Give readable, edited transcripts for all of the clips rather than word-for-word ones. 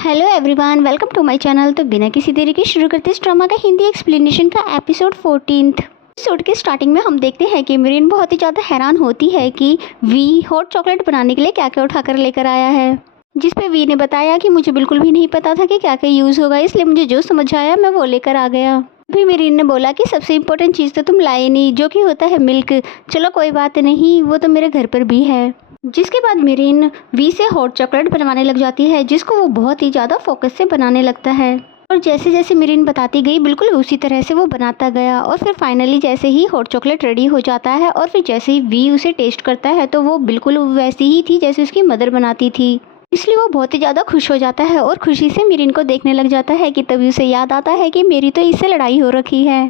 Hello everyone, welcome to my channel. तो बिना किसी देरी के शुरू करते इस ड्रामा का हिंदी एक्सप्लेनेशन का एपिसोड 14th। एपिसोड के स्टार्टिंग में हम देखते हैं कि मिरिन बहुत ही ज़्यादा हैरान होती है कि वी हॉट चॉकलेट बनाने के लिए क्या क्या उठाकर लेकर आया है, जिस पे वी ने बताया कि मुझे बिल्कुल भी नहीं पता था कि क्या क्या यूज़ होगा, इसलिए मुझे जो समझ आया मैं वो लेकर आ गया। फिर मिरिन ने बोला कि सबसे इम्पोर्टेंट चीज़ तो तुम लाए नहीं, जो कि होता है मिल्क। चलो कोई बात नहीं, वो तो मेरे घर पर भी है। जिसके बाद मिरिन वी से हॉट चॉकलेट बनवाने लग जाती है, जिसको वो बहुत ही ज़्यादा फोकस से बनाने लगता है। और जैसे जैसे मिरिन बताती गई बिल्कुल उसी तरह से वो बनाता गया। और फिर फाइनली जैसे ही हॉट चॉकलेट रेडी हो जाता है और फिर जैसे ही वी उसे टेस्ट करता है तो वो बिल्कुल वैसी ही थी जैसे उसकी मदर बनाती थी। इसलिए वो बहुत ही ज़्यादा खुश हो जाता है और खुशी से मिरिन को देखने लग जाता है कि तभी उसे याद आता है कि मेरी तो इससे लड़ाई हो रखी है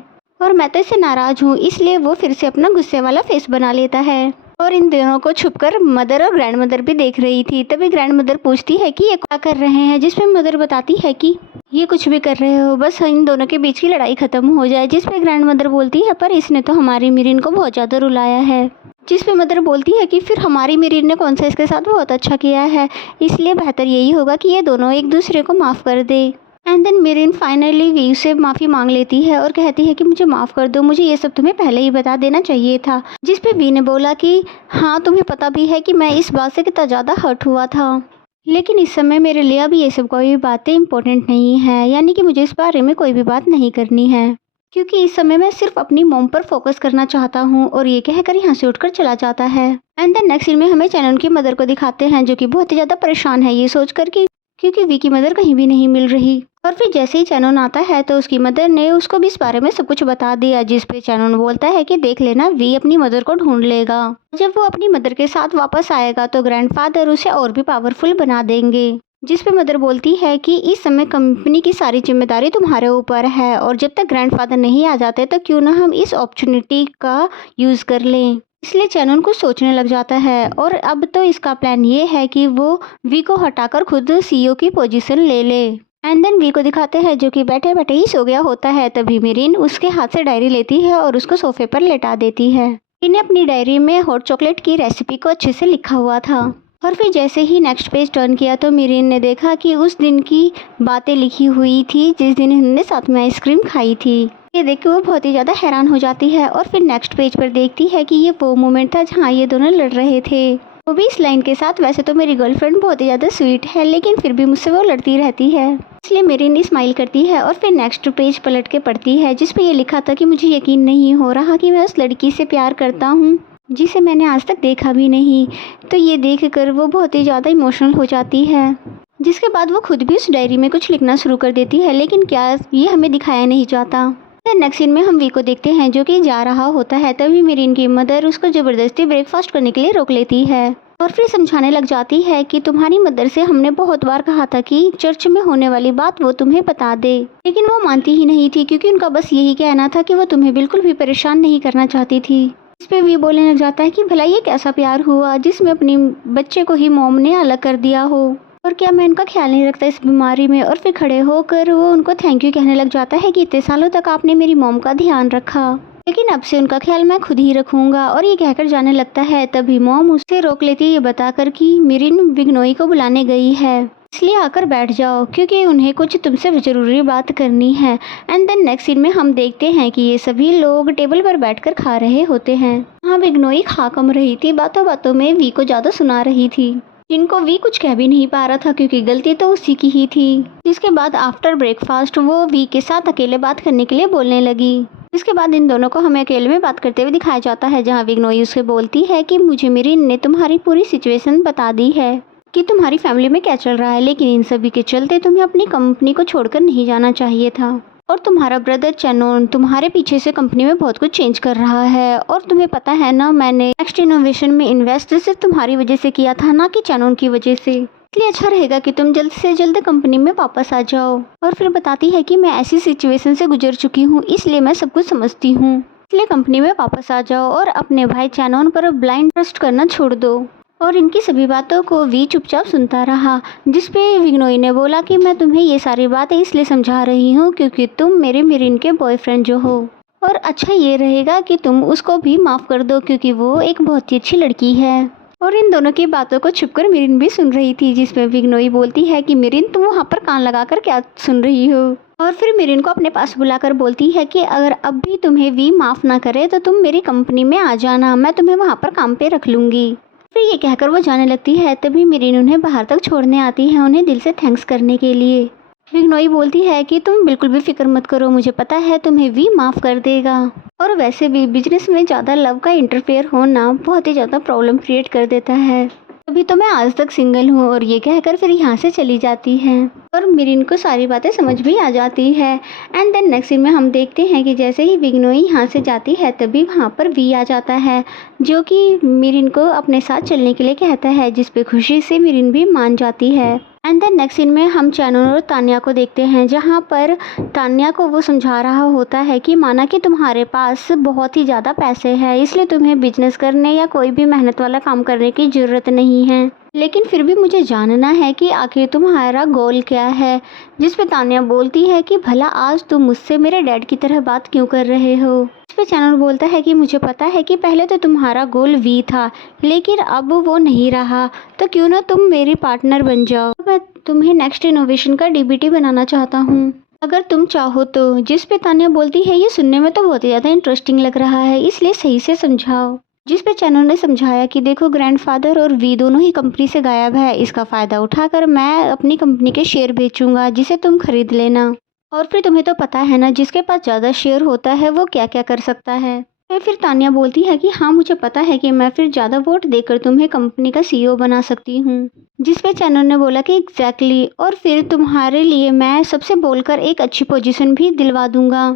और मैं तो इससे नाराज़ हूँ। इसलिए वो फिर से अपना गुस्से वाला फेस बना लेता है। और इन दोनों को छुपकर मदर और ग्रैंड मदर भी देख रही थी। तभी ग्रैंड मदर पूछती है कि ये क्या कर रहे हैं, जिसपे मदर बताती है कि ये कुछ भी कर रहे हो, बस इन दोनों के बीच की लड़ाई खत्म हो जाए। जिसपे ग्रैंड मदर बोलती है पर इसने तो हमारी मिरिन को बहुत ज़्यादा रुलाया है। जिसपे मदर बोलती है कि फिर हमारी मिरिन ने कौन सा इसके साथ बहुत अच्छा किया है, इसलिए बेहतर यही होगा कि ये दोनों एक दूसरे को माफ़ कर दे। एंड देन मिरिन फाइनली वी से माफ़ी मांग लेती है और कहती है कि मुझे माफ़ कर दो, मुझे ये सब तुम्हें पहले ही बता देना चाहिए था। जिस पे वी ने बोला कि हाँ, तुम्हें पता भी है कि मैं इस बात से कितना ज़्यादा हर्ट हुआ था, लेकिन इस समय मेरे लिए अभी ये सब कोई भी बातें इंपॉर्टेंट नहीं है, यानी कि मुझे इस बारे में कोई भी बात नहीं करनी है, क्योंकि इस समय मैं सिर्फ अपनी मॉम पर फोकस करना चाहता हूँ। और ये कहकर यहाँ से उठकर चला जाता है। एंड देन नेक्स्ट सीन में हमें चैनन की मदर को दिखाते हैं, जो कि बहुत ही ज़्यादा परेशान है ये सोचकर कि क्योंकि वी की मदर कहीं भी नहीं मिल रही। और फिर जैसे ही चैनन आता है तो उसकी मदर ने उसको भी इस बारे में सब कुछ बता दिया। जिस पे चैनन बोलता है कि देख लेना, वी अपनी मदर को ढूंढ लेगा। जब वो अपनी मदर के साथ वापस आएगा तो ग्रैंडफादर उसे और भी पावरफुल बना देंगे। जिस पे मदर बोलती है कि इस समय कंपनी की सारी जिम्मेदारी तुम्हारे ऊपर है और जब तक ग्रैंडफादर नहीं आ जाते तो क्यों ना हम इस अपॉर्चुनिटी का यूज़ कर लें। इसलिए चैनन कुछ सोचने लग जाता है और अब तो इसका प्लान ये है कि वो वी को हटाकर खुद सीईओ की पोजीशन ले ले। एंड देन वी को दिखाते हैं जो कि बैठे बैठे ही सो गया होता है। तभी मिरिन उसके हाथ से डायरी लेती है और उसको सोफे पर लेटा देती है। इन्हें अपनी डायरी में हॉट चॉकलेट की रेसिपी को अच्छे से लिखा हुआ था। और फिर जैसे ही नेक्स्ट पेज टर्न किया तो मिरिन ने देखा कि उस दिन की बातें लिखी हुई थी जिस दिन उन्होंने साथ में आइसक्रीम खाई थी। ये देख के वो बहुत ही ज़्यादा हैरान हो जाती है और फिर नेक्स्ट पेज पर देखती है कि ये वो मोमेंट था जहाँ ये दोनों लड़ रहे थे। वो भी इस लाइन के साथ, वैसे तो मेरी गर्लफ्रेंड बहुत ही ज़्यादा स्वीट है लेकिन फिर भी मुझसे वो लड़ती रहती है। इसलिए मिरिन स्माइल करती है और फिर नेक्स्ट पेज पलट के पढ़ती है जिस पे ये लिखा था कि मुझे यकीन नहीं हो रहा कि मैं उस लड़की से प्यार करता हूँ जिसे मैंने आज तक देखा भी नहीं। तो ये देख कर वो बहुत ही ज़्यादा इमोशनल हो जाती है। जिसके बाद वो खुद भी उस डायरी में कुछ लिखना शुरू कर देती है, लेकिन क्या ये हमें दिखाया नहीं जाता। नेक्स्ट सीन में हम वी को देखते हैं जो कि जा रहा होता है। तभी मिरिन की मदर उसको ज़बरदस्ती ब्रेकफास्ट करने के लिए रोक लेती है और फिर समझाने लग जाती है कि तुम्हारी मदर से हमने बहुत बार कहा था कि चर्च में होने वाली बात वो तुम्हें बता दे, लेकिन वो मानती ही नहीं थी क्योंकि उनका बस यही कहना था कि वो तुम्हें बिल्कुल भी परेशान नहीं करना चाहती थी। इस पे वी बोलने लग जाता है कि भला ये कैसा प्यार हुआ जिसमें अपनी बच्चे को ही मॉम ने अलग कर दिया हो, और क्या मैं उनका ख्याल नहीं रखता इस बीमारी में। और फिर खड़े होकर वो उनको थैंक यू कहने लग जाता है कि इतने सालों तक आपने मेरी मॉम का ध्यान रखा, लेकिन अब से उनका ख्याल मैं खुद ही रखूंगा। और ये कहकर जाने लगता है। तभी मॉम उससे रोक लेती है ये बताकर कि मिरिन बिग्नोई को बुलाने गई है, इसलिए आकर बैठ जाओ क्योंकि उन्हें कुछ तुमसे ज़रूरी बात करनी है। एंड देन नेक्स्ट सीन में हम देखते हैं कि ये सभी लोग टेबल पर बैठकर खा रहे होते हैं। हाँ, बिग्नोई खा कम रही थी, बातों बातों में वी को ज़्यादा सुना रही थी, जिनको वी कुछ कह भी नहीं पा रहा था क्योंकि गलती तो उसी की ही थी। जिसके बाद आफ्टर ब्रेकफास्ट वो वी के साथ अकेले बात करने के लिए बोलने लगी। इसके बाद इन दोनों को हमें अकेले में बात करते हुए दिखाया जाता है, जहाँ विग्नोई उससे बोलती है कि मुझे मिरिन ने तुम्हारी पूरी सिचुएशन बता दी है कि तुम्हारी फैमिली में क्या चल रहा है, लेकिन इन सभी के चलते तुम्हें अपनी कंपनी को छोड़कर नहीं जाना चाहिए था। और तुम्हारा ब्रदर चैनन तुम्हारे पीछे से कंपनी में बहुत कुछ चेंज कर रहा है। और तुम्हें पता है ना, मैंने नेक्स्ट इनोवेशन में इन्वेस्ट सिर्फ तुम्हारी वजह से किया था, ना कि चैनन की वजह से। इसलिए अच्छा रहेगा कि तुम जल्द से जल्द कंपनी में वापस आ जाओ। और फिर बताती है कि मैं ऐसी सिचुएशन से गुजर चुकी हूँ, इसलिए मैं सब कुछ समझती हूँ, इसलिए कंपनी में वापस आ जाओ और अपने भाई चैनन पर ब्लाइंड ट्रस्ट करना छोड़ दो। और इनकी सभी बातों को वी चुपचाप सुनता रहा। जिस पे विग्नोई ने बोला कि मैं तुम्हें ये सारी बातें इसलिए समझा रही हूँ क्योंकि तुम मेरे मिरिन के बॉयफ्रेंड जो हो, और अच्छा ये रहेगा कि तुम उसको भी माफ़ कर दो क्योंकि वो एक बहुत ही अच्छी लड़की है। और इन दोनों की बातों को छुपकर मिरिन भी सुन रही थी, जिसमें विग्नोई बोलती है कि मिरिन तुम वहाँ पर कान लगाकर क्या सुन रही हो। और फिर मिरिन को अपने पास बुलाकर बोलती है कि अगर अब भी तुम्हें वी माफ़ ना करे तो तुम मेरी कंपनी में आ जाना, मैं तुम्हें वहाँ पर काम पे रख लूँगी। फिर ये कहकर वो जाने लगती है। तभी मिरिन उन्हें बाहर तक छोड़ने आती है, उन्हें दिल से थैंक्स करने के लिए। विग्नोई बोलती है कि तुम बिल्कुल भी फिक्र मत करो, मुझे पता है तुम्हें वी माफ़ कर देगा। और वैसे भी बिजनेस में ज़्यादा लव का इंटरफेयर होना बहुत ही ज़्यादा प्रॉब्लम क्रिएट कर देता है, अभी तो मैं आज तक सिंगल हूँ। और ये कहकर फिर यहाँ से चली जाती है और मिरिन को सारी बातें समझ भी आ जाती है। एंड देन नेक्स्ट सीन में हम देखते हैं कि जैसे ही विग्नोई यहाँ से जाती है तभी वहाँ पर वी आ जाता है, जो कि मिरिन को अपने साथ चलने के लिए कहता है, जिस पे खुशी से मिरिन भी मान जाती है। एंड देन नेक्स्ट सीन में हम चैनून और तान्या को देखते हैं, जहाँ पर तान्या को वो समझा रहा होता है कि माना कि तुम्हारे पास बहुत ही ज़्यादा पैसे हैं, इसलिए तुम्हें बिजनेस करने या कोई भी मेहनत वाला काम करने की ज़रूरत नहीं है, लेकिन फिर भी मुझे जानना है कि आखिर तुम्हारा गोल क्या है। जिस पे तान्या बोलती है कि भला आज तुम मुझसे मेरे डैड की तरह बात क्यों कर रहे हो। इस पे चैनल बोलता है कि मुझे पता है कि पहले तो तुम्हारा गोल वी था, लेकिन अब वो नहीं रहा, तो क्यों ना तुम मेरी पार्टनर बन जाओ। मैं तुम्हें नेक्स्ट इनोवेशन का डीबीटी बनाना चाहता हूँ, अगर तुम चाहो तो। जिस पे तान्या बोलती है ये सुनने में तो बहुत ही ज़्यादा इंटरेस्टिंग लग रहा है, इसलिए सही से समझाओ। जिस पे चैनल ने समझाया कि देखो ग्रैंडफादर और वी दोनों ही कंपनी से गायब है, इसका फ़ायदा उठाकर मैं अपनी कंपनी के शेयर बेचूंगा, जिसे तुम खरीद लेना। और फिर तुम्हें तो पता है ना, जिसके पास ज़्यादा शेयर होता है वो क्या क्या कर सकता है। फिर तान्या बोलती है कि हाँ मुझे पता है कि मैं फिर ज़्यादा वोट देकर तुम्हें कंपनी का सीईओ बना सकती हूँ। जिस पे चैनल ने बोला कि एग्जैक्टली, और फिर तुम्हारे लिए मैं सबसे बोलकर एक अच्छी पोजीशन भी दिलवा दूंगा,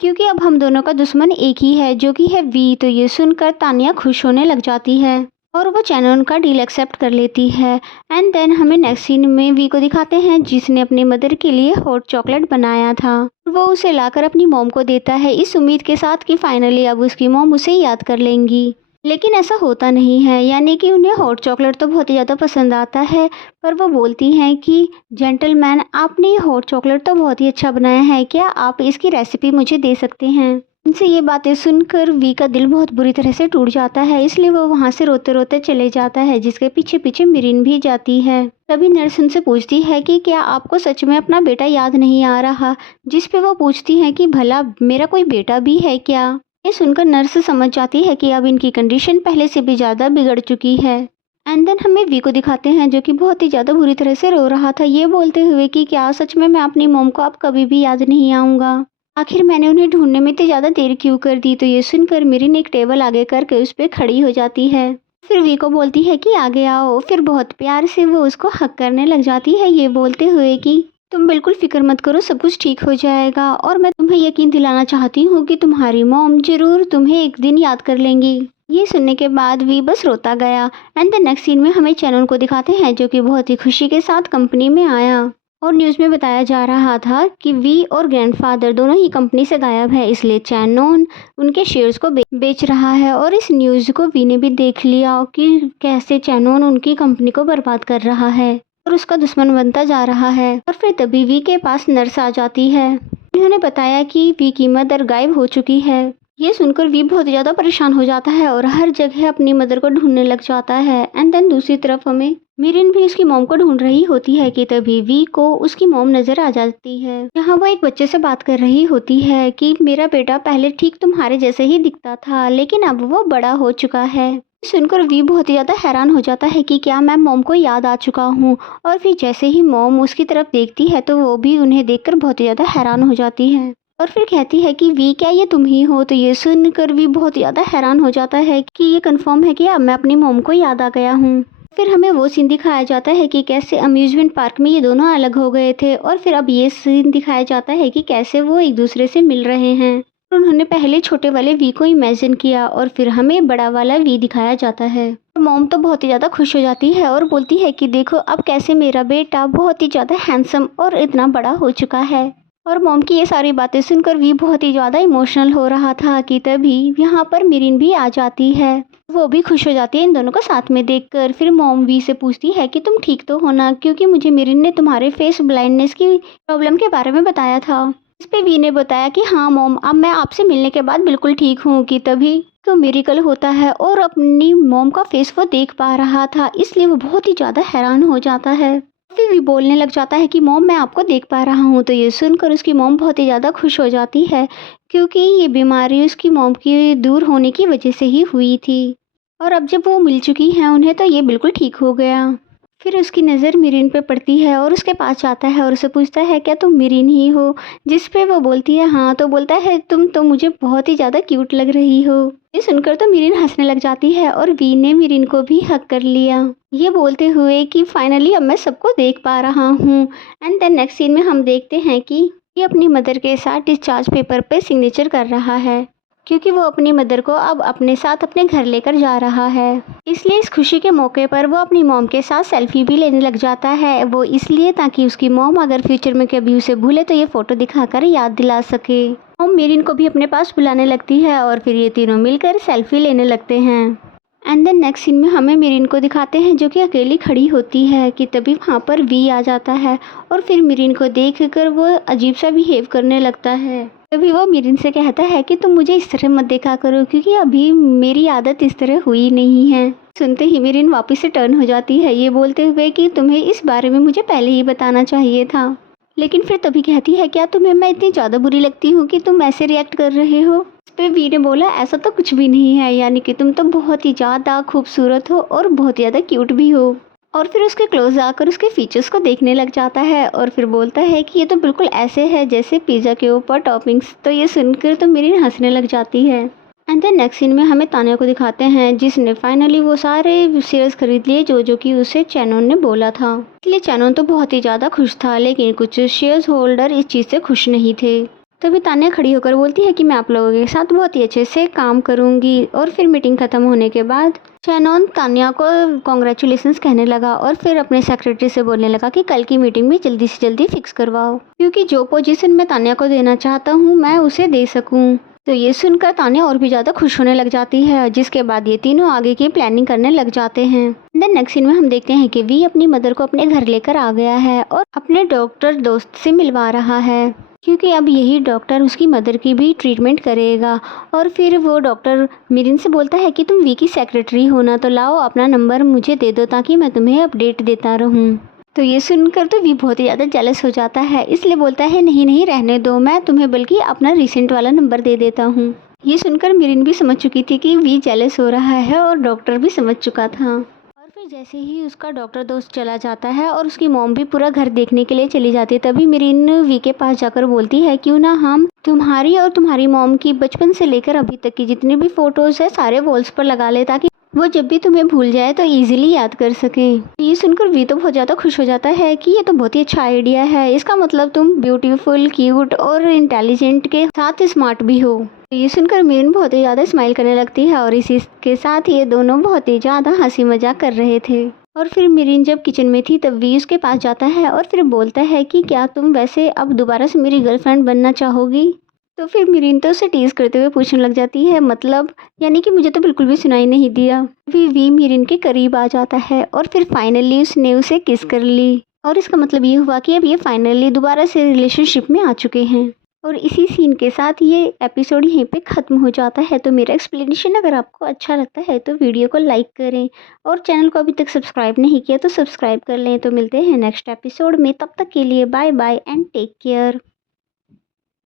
क्योंकि अब हम दोनों का दुश्मन एक ही है, जो कि है वी। तो ये सुनकर तान्या खुश होने लग जाती है और वो चैनन का डील एक्सेप्ट कर लेती है। एंड देन हमें नेक्स्ट सीन में वी को दिखाते हैं, जिसने अपनी मदर के लिए हॉट चॉकलेट बनाया था। वो उसे लाकर अपनी मॉम को देता है, इस उम्मीद के साथ कि फाइनली अब उसकी मॉम उसे याद कर लेंगी। लेकिन ऐसा होता नहीं है, यानी कि उन्हें हॉट चॉकलेट तो बहुत ही ज़्यादा पसंद आता है, पर वो बोलती हैं कि जेंटलमैन आपने ये हॉट चॉकलेट तो बहुत ही अच्छा बनाया है, क्या आप इसकी रेसिपी मुझे दे सकते हैं। उनसे ये बातें सुनकर वी का दिल बहुत बुरी तरह से टूट जाता है, इसलिए वो वहाँ से रोते रोते चले जाता है, जिसके पीछे पीछे मिरिन भी जाती है। तभी नर्स उनसे पूछती है कि क्या आपको सच में अपना बेटा याद नहीं आ रहा। जिस पे वो पूछती हैं कि भला मेरा कोई बेटा भी है क्या। ये सुनकर नर्स समझ जाती है कि अब इनकी कंडीशन पहले से भी ज़्यादा बिगड़ चुकी है। एंड देन हमें वी को दिखाते हैं, जो कि बहुत ही ज़्यादा बुरी तरह से रो रहा था, ये बोलते हुए कि क्या सच में मैं अपनी मॉम को अब कभी भी याद नहीं आऊँगा, आखिर मैंने उन्हें ढूंढने में इतनी ज़्यादा देर क्यों कर दी। तो ये सुनकर मिरिन एक टेबल आगे करके उस पर खड़ी हो जाती है, फिर वी को बोलती है कि आगे आओ। फिर बहुत प्यार से वो उसको हक करने लग जाती है, ये बोलते हुए कि तुम बिल्कुल फिक्र मत करो, सब कुछ ठीक हो जाएगा, और मैं तुम्हें यकीन दिलाना चाहती हूँ कि तुम्हारी मॉम जरूर तुम्हें एक दिन याद कर लेंगी। ये सुनने के बाद वी बस रोता गया। एंड द नेक्स्ट सीन में हमें चैनन को दिखाते हैं, जो कि बहुत ही खुशी के साथ कंपनी में आया और न्यूज़ में बताया जा रहा था कि वी और ग्रैंडफादर दोनों ही कंपनी से गायब है, इसलिए चैनोन उनके शेयर्स को बेच रहा है। और इस न्यूज़ को वी ने भी देख लिया कि कैसे चैनोन उनकी कंपनी को बर्बाद कर रहा है और उसका दुश्मन बनता जा रहा है। और फिर तभी वी के पास नर्स आ जाती है, उन्होंने बताया कि वी की मदर गायब हो चुकी है। ये सुनकर वी बहुत ज़्यादा परेशान हो जाता है और हर जगह अपनी मदर को ढूंढने लग जाता है। एंड देन दूसरी तरफ हमें मिरिन भी उसकी मॉम को ढूंढ रही होती है कि तभी वी को उसकी मॉम नज़र आ जाती है। यहाँ वो एक बच्चे से बात कर रही होती है कि मेरा बेटा पहले ठीक तुम्हारे जैसे ही दिखता था, लेकिन अब वो बड़ा हो चुका है। सुनकर वी बहुत ही ज़्यादा हैरान हो जाता है कि क्या मैं मॉम को याद आ चुका हूँ। और फिर जैसे ही मॉम उसकी तरफ देखती है तो वो भी उन्हें देखकर बहुत ही ज़्यादा हैरान हो जाती है और फिर कहती है कि वी क्या ये तुम ही हो। तो ये सुनकर वी बहुत ज़्यादा हैरान हो जाता है कि ये कंफर्म है कि अब मैं अपनी मॉम को याद आ गया हूँ। फिर हमें वो सीन दिखाया जाता है कि कैसे अम्यूज़मेंट पार्क में ये दोनों अलग हो गए थे और फिर अब ये सीन दिखाया जाता है कि कैसे वो एक दूसरे से मिल रहे हैं। उन्होंने पहले छोटे वाले वी को इमेजिन किया और फिर हमें बड़ा वाला वी दिखाया जाता है। मॉम तो बहुत ही ज़्यादा खुश हो जाती है और बोलती है कि देखो अब कैसे मेरा बेटा बहुत ही ज़्यादा हैंडसम और इतना बड़ा हो चुका है। और मॉम की ये सारी बातें सुनकर वी बहुत ही ज़्यादा इमोशनल हो रहा था कि तभी यहाँ पर मिरिन भी आ जाती है, वो भी खुश हो जाती है इन दोनों को साथ में देखकर। फिर मॉम वी से पूछती है कि तुम ठीक तो हो ना, क्योंकि मुझे मिरिन ने तुम्हारे फेस ब्लाइंडनेस की प्रॉब्लम के बारे में बताया था। इस पे वी ने बताया कि हाँ मॉम, अब मैं आपसे मिलने के बाद बिल्कुल ठीक हूँ। कि तभी तो मिरेकल होता है और अपनी मॉम का फेस वो देख पा रहा था, इसलिए वो बहुत ही ज़्यादा हैरान हो जाता है। फिर भी बोलने लग जाता है कि मॉम मैं आपको देख पा रहा हूँ। तो ये सुनकर उसकी मॉम बहुत ही ज़्यादा खुश हो जाती है, क्योंकि ये बीमारी उसकी मॉम की दूर होने की वजह से ही हुई थी। और अब जब वो मिल चुकी हैं उन्हें, तो ये बिल्कुल ठीक हो गया। फिर उसकी नज़र मिरीन पे पड़ती है और उसके पास जाता है और उसे पूछता है क्या तुम मिरीन ही हो? जिस पे वो बोलती है हाँ। तो बोलता है तुम तो मुझे बहुत ही ज़्यादा क्यूट लग रही हो। ये सुनकर तो मिरीन हंसने लग जाती है और वी ने मिरीन को भी हक कर लिया, ये बोलते हुए कि फाइनली अब मैं सबको देख पा रहा हूँ। एंड देन नेक्स्ट सीन में हम देखते हैं कि ये अपनी मदर के साथ डिस्चार्ज पेपर पे सिग्नेचर कर रहा है, क्योंकि वो अपनी मदर को अब अपने साथ अपने घर लेकर जा रहा है। इसलिए इस खुशी के मौके पर वो अपनी मॉम के साथ सेल्फी भी लेने लग जाता है। वो इसलिए ताकि उसकी मॉम अगर फ्यूचर में कभी उसे भूले तो ये फ़ोटो दिखाकर याद दिला सके। मॉम मेरिन को भी अपने पास बुलाने लगती है और फिर ये तीनों मिलकर सेल्फी लेने लगते हैं। एंड देन नेक्स्ट सीन में हमें मिरीन को दिखाते हैं जो कि अकेली खड़ी होती है। कि तभी वहाँ पर वी आ जाता है और फिर मिरीन को देखकर वो अजीब सा बिहेव करने लगता है। तभी वो मिरीन से कहता है कि तुम मुझे इस तरह मत देखा करो, क्योंकि अभी मेरी आदत इस तरह हुई नहीं है। सुनते ही मिरीन वापस से टर्न हो जाती है, ये बोलते हुए कि तुम्हें इस बारे में मुझे पहले ही बताना चाहिए था। लेकिन फिर तभी कहती है क्या तुम्हें मैं इतनी ज़्यादा बुरी लगती हूँ कि तुम ऐसे रिएक्ट कर रहे हो? इस पे वी ने बोला ऐसा तो कुछ भी नहीं है, यानी कि तुम तो बहुत ही ज़्यादा खूबसूरत हो और बहुत ही ज़्यादा क्यूट भी हो। और फिर उसके क्लोज आकर उसके फीचर्स को देखने लग जाता है और फिर बोलता है कि ये तो बिल्कुल ऐसे है जैसे पिज़्ज़ा के ऊपर टॉपिंग्स। तो ये सुनकर तो मेरी हंसने लग जाती है। एंड देन नेक्स्ट सीन में हमें तान्या को दिखाते हैं, जिसने फाइनली वो सारे शेयर्स खरीद लिए जो कि उसे चैनोन ने बोला था। इसलिए चैनोन तो बहुत ही ज़्यादा खुश था, लेकिन कुछ शेयर्स होल्डर इस चीज़ से खुश नहीं थे। तभी तान्या खड़ी होकर बोलती है कि मैं आप लोगों के साथ बहुत ही अच्छे से काम करूंगी। और फिर मीटिंग ख़त्म होने के बाद चैनोन तान्या को कॉन्ग्रेचुलेशंस कहने लगा और फिर अपने सेक्रेटरी से बोलने लगा कि कल की मीटिंग भी जल्दी से जल्दी फिक्स करवाओ, क्योंकि जो पोजीशन मैं तान्या को देना चाहता हूँ मैं उसे दे सकूँ। तो ये सुनकर तान्या और भी ज़्यादा खुश होने लग जाती है, जिसके बाद ये तीनों आगे की प्लानिंग करने लग जाते हैं। देन नेक्स्ट सीन में हम देखते हैं कि वी अपनी मदर को अपने घर लेकर आ गया है और अपने डॉक्टर दोस्त से मिलवा रहा है, क्योंकि अब यही डॉक्टर उसकी मदर की भी ट्रीटमेंट करेगा। और फिर वो डॉक्टर मिरीन से बोलता है कि तुम वी की सेक्रेटरी हो ना, तो लाओ अपना नंबर मुझे दे दो ताकि मैं तुम्हें अपडेट देता रहूं। तो ये सुनकर तो वी बहुत ही ज़्यादा जेलस हो जाता है, इसलिए बोलता है नहीं नहीं रहने दो, मैं तुम्हें बल्कि अपना रिसेंट वाला नंबर दे देता हूँ। ये सुनकर मिरीन भी समझ चुकी थी कि वी जेलस हो रहा है और डॉक्टर भी समझ चुका था। और फिर जैसे ही उसका डॉक्टर दोस्त चला जाता है और उसकी मॉम भी पूरा घर देखने के लिए चली जाती है, तभी मिरीन वी के पास जाकर बोलती है क्यों ना हम तुम्हारी और तुम्हारी मॉम की बचपन से लेकर अभी तक की जितनी भी फ़ोटोज़ है सारे वॉल्स पर लगा ले, ताकि वो जब भी तुम्हें भूल जाए तो इजीली याद कर सकें। ये सुनकर वी तो बहुत ज़्यादा खुश हो जाता है कि ये तो बहुत ही अच्छा आइडिया है, इसका मतलब तुम ब्यूटीफुल, क्यूट और इंटेलिजेंट के साथ स्मार्ट भी हो। ये सुनकर मिरीन बहुत ही ज़्यादा स्माइल करने लगती है और इसी के साथ ये दोनों बहुत ही ज़्यादा हंसी मजाक कर रहे थे। और फिर मिरीन जब किचन में थी तब वी उसके पास जाता है और फिर बोलता है कि क्या तुम वैसे अब दोबारा से मेरी गर्लफ्रेंड बनना चाहोगी? तो फिर मिरीन तो उसे टीज करते हुए पूछने लग जाती है मतलब, यानी कि मुझे तो बिल्कुल भी सुनाई नहीं दिया। फिर वी मिरीन के करीब आ जाता है और फिर फाइनली उसने उसे किस कर ली और इसका मतलब ये हुआ कि अब ये फाइनली दोबारा से रिलेशनशिप में आ चुके हैं। और इसी सीन के साथ ये एपिसोड यहीं पे ख़त्म हो जाता है। तो मेरा एक्सप्लेनेशन अगर आपको अच्छा लगता है तो वीडियो को लाइक करें और चैनल को अभी तक सब्सक्राइब नहीं किया तो सब्सक्राइब कर लें। तो मिलते हैं नेक्स्ट एपिसोड में, तब तक के लिए bye bye and take care.